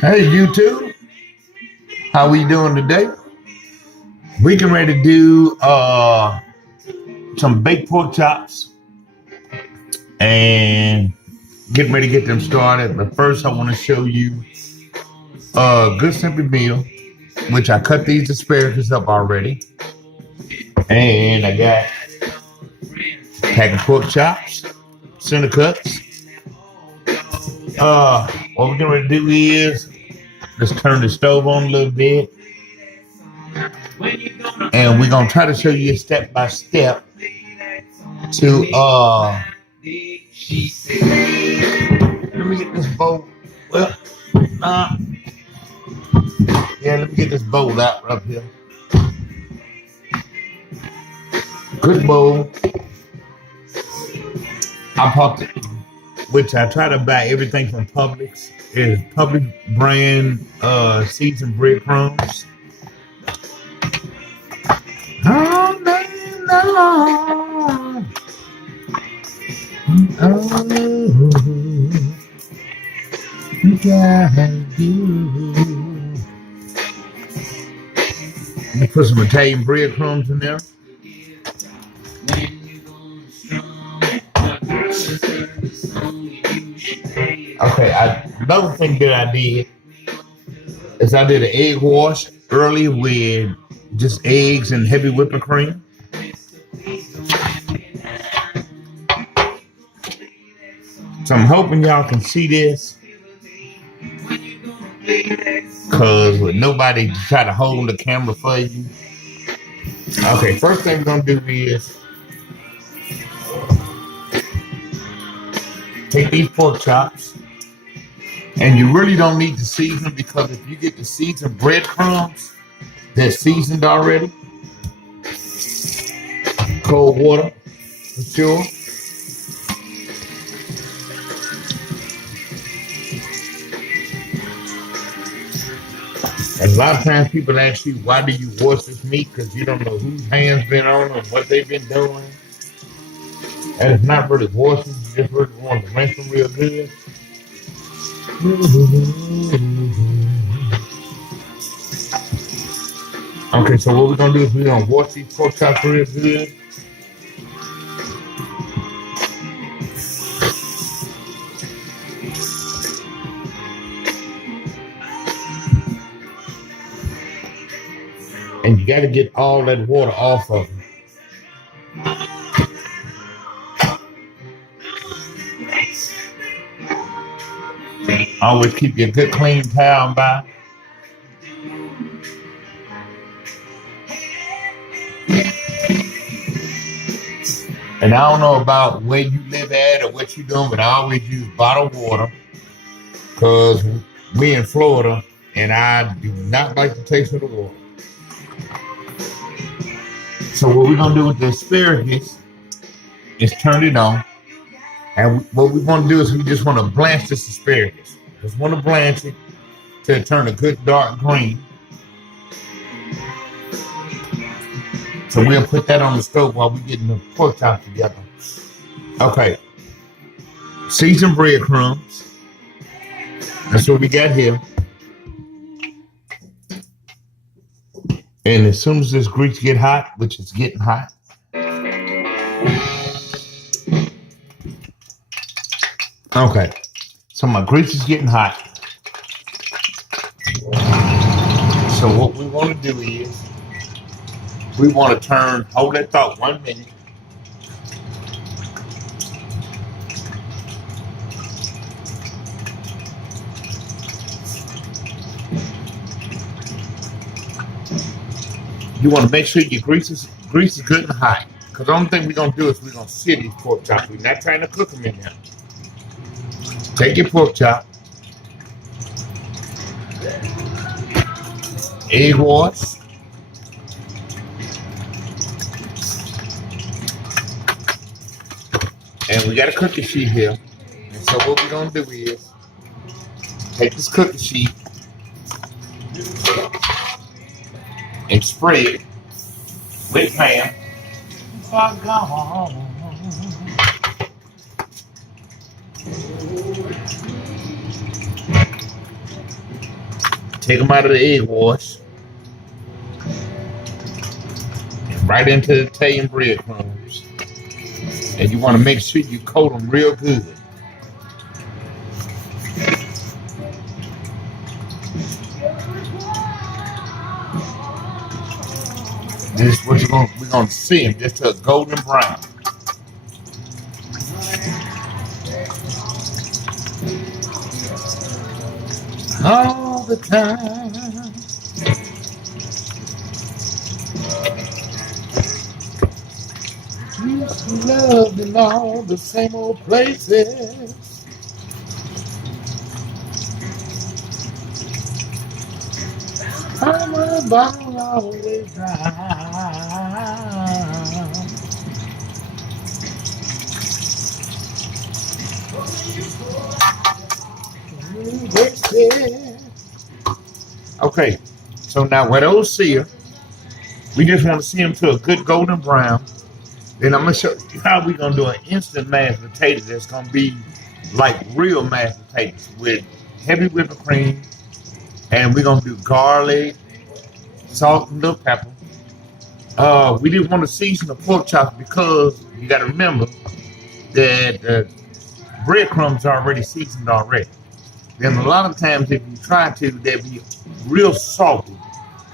Hey YouTube, how we doing today? We can ready to do some baked pork chops and getting ready to get them started. But first, I want to show you a good simple meal, which I cut these asparagus up already, and I got a pack of pork chops, center cuts. What we're getting ready to do is let's turn the stove on a little bit. And we're gonna try to show you step by step to let me get this bowl. Well, let me get this bowl out up here. Good bowl. I popped it, which I try to buy everything from Publix. Is Publix brand seasoned breadcrumbs. All day long. Oh, you got you. Let me put some Italian breadcrumbs in there. Okay, another thing that I did is I did an egg wash early with just eggs and heavy whipping cream. So I'm hoping y'all can see this, because with nobody to try to hold the camera for you. Okay, first thing we're gonna do is take these pork chops, and you really don't need to season them, because if you get the seasoned breadcrumbs, they're seasoned already. Cold water, for sure. And a lot of times people ask you, why do you wash this meat? Because you don't know whose hands been on them, what they've been doing. And it's not really washing, you just really want to rinse them real good. Okay, so what we're gonna do is we're gonna wash these pork chops real good. And you gotta get all that water off of them. Always keep your good clean towel by. And I don't know about where you live at or what you're doing, but I always use bottled water, because we in Florida and I do not like the taste of the water. So what we're gonna do with the asparagus is turn it on. And what we want to do is we just want to blanch this asparagus. Just want to blanch it till it turn a good dark green. So we'll put that on the stove while we're getting the pork chops together. Okay. Seasoned breadcrumbs. That's what we got here. And as soon as this grease get hot, which is getting hot, okay, so my grease is getting hot. So what we want to do is we want to hold that thought 1 minute. You want to make sure your grease is good and hot. Because the only thing we're going to do is we're going to sear these pork chops. We're not trying to cook them in there. Take your pork chop, egg wash, and we got a cookie sheet here. And so what we're gonna do is take this cookie sheet and spray it with ham. Take them out of the egg wash. And right into the Italian breadcrumbs. And you want to make sure you coat them real good. This is what we're gonna see them just to a golden brown. All the time. Loved in all the same old places. I'm about always down. Okay, so now with those sear, we just want to see them to a good golden brown. Then I'm gonna show you how we're gonna do an instant mashed potato that's gonna be like real mashed potatoes with heavy whipping cream, and we're gonna do garlic, salt, and little pepper. We didn't want to season the pork chops because you got to remember that the breadcrumbs are already seasoned already. And a lot of times, if you try to, they'll be real salty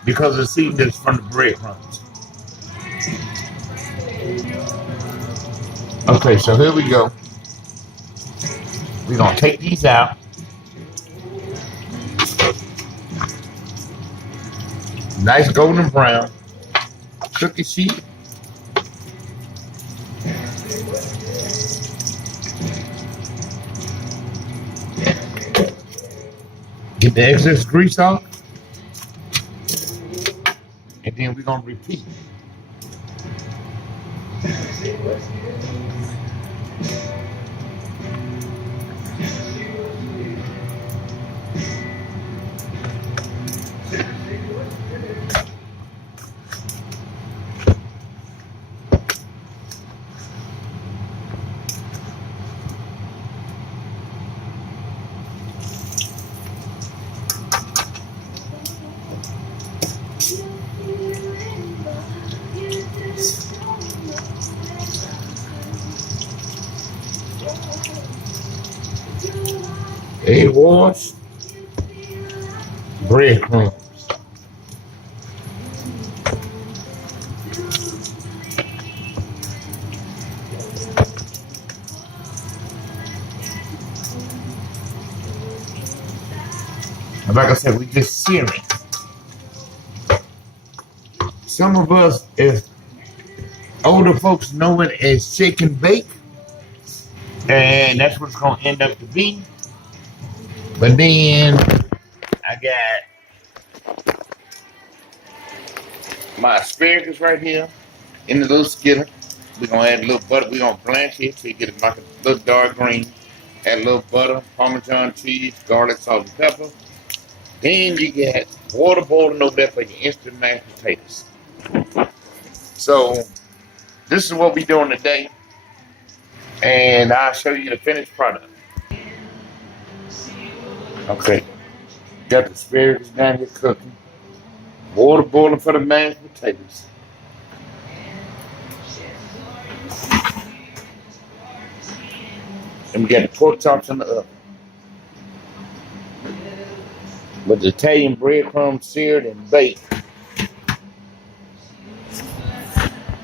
because the seasoning is from the breadcrumbs. Okay, so here we go. We're gonna take these out. Nice golden brown. Cookie sheet. Get the excess grease off. And then we're gonna repeat. Egg wash, breadcrumbs. And like I said, we just sear it. Some of us, as older folks, know it as shake and bake, and that's what it's gonna end up to be. But then I got my asparagus right here in the little skillet. We're gonna add a little butter. We're gonna blanch it so you get it like a little dark green. Add a little butter, Parmesan cheese, garlic, salt, and pepper. Then you get water boiling over there for your instant mashed potatoes. So this is what we're doing today, and I'll show you the finished product. Okay, got the asparagus down here cooking. Water boiling for the mashed potatoes. And we got the pork chops in the oven. With the Italian breadcrumbs seared and baked.